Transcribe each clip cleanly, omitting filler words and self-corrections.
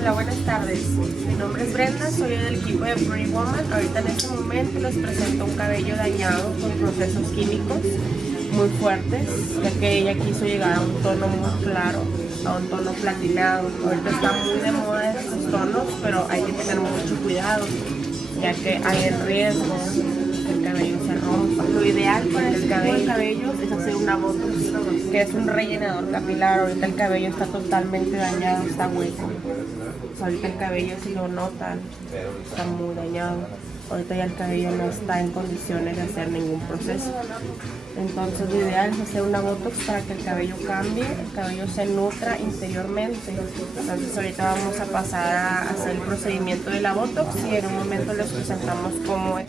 Hola, buenas tardes. Mi nombre es Brenda, soy del equipo de Pretty Woman. Ahorita en este momento les presento un cabello dañado con procesos químicos muy fuertes, ya que ella quiso llegar a un tono muy claro, a un tono platinado. Ahorita está muy de moda estos tonos, pero hay que tener mucho cuidado, ya que hay el riesgo que el cabello se rompa. Lo ideal para el cabello de cabellos es hacer una botox, que es un rellenador capilar. Ahorita el cabello está totalmente dañado, está hueco. Ahorita el cabello, si lo notan, está muy dañado. Ahorita ya el cabello no está en condiciones de hacer ningún proceso. Entonces lo ideal es hacer una botox para que el cabello cambie, el cabello se nutra interiormente. Entonces ahorita vamos a pasar a hacer el procedimiento de la botox y en un momento les presentamos cómo es.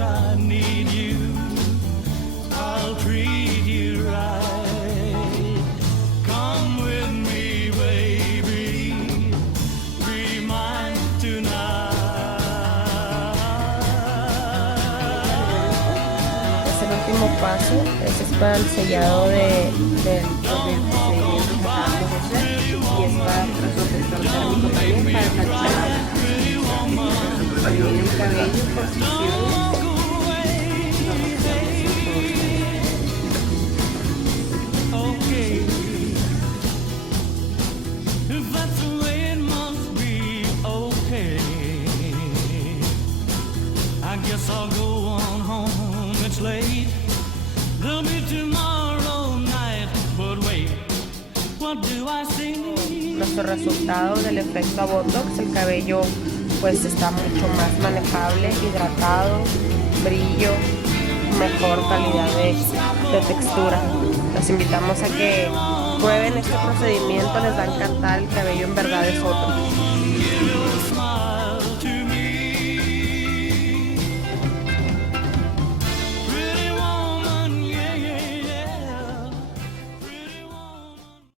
I need you, I'll treat you right. Come with me, baby, be mine tonight. Es el último paso, ese es para el sellado del procedimiento que acabamos de hacer y es para el protector térmico también para el cabello, posiciones. Okay, if that's the way it must be, okay, I guess I'll go on home, it's late, there'll be tomorrow night, but wait, what do I see? Nuestro resultado del efecto Botox, el cabello pues está mucho más manejable, hidratado, brillo, mejor calidad de textura. Los invitamos a que prueben este procedimiento, les va a encantar, el cabello en verdad es otro.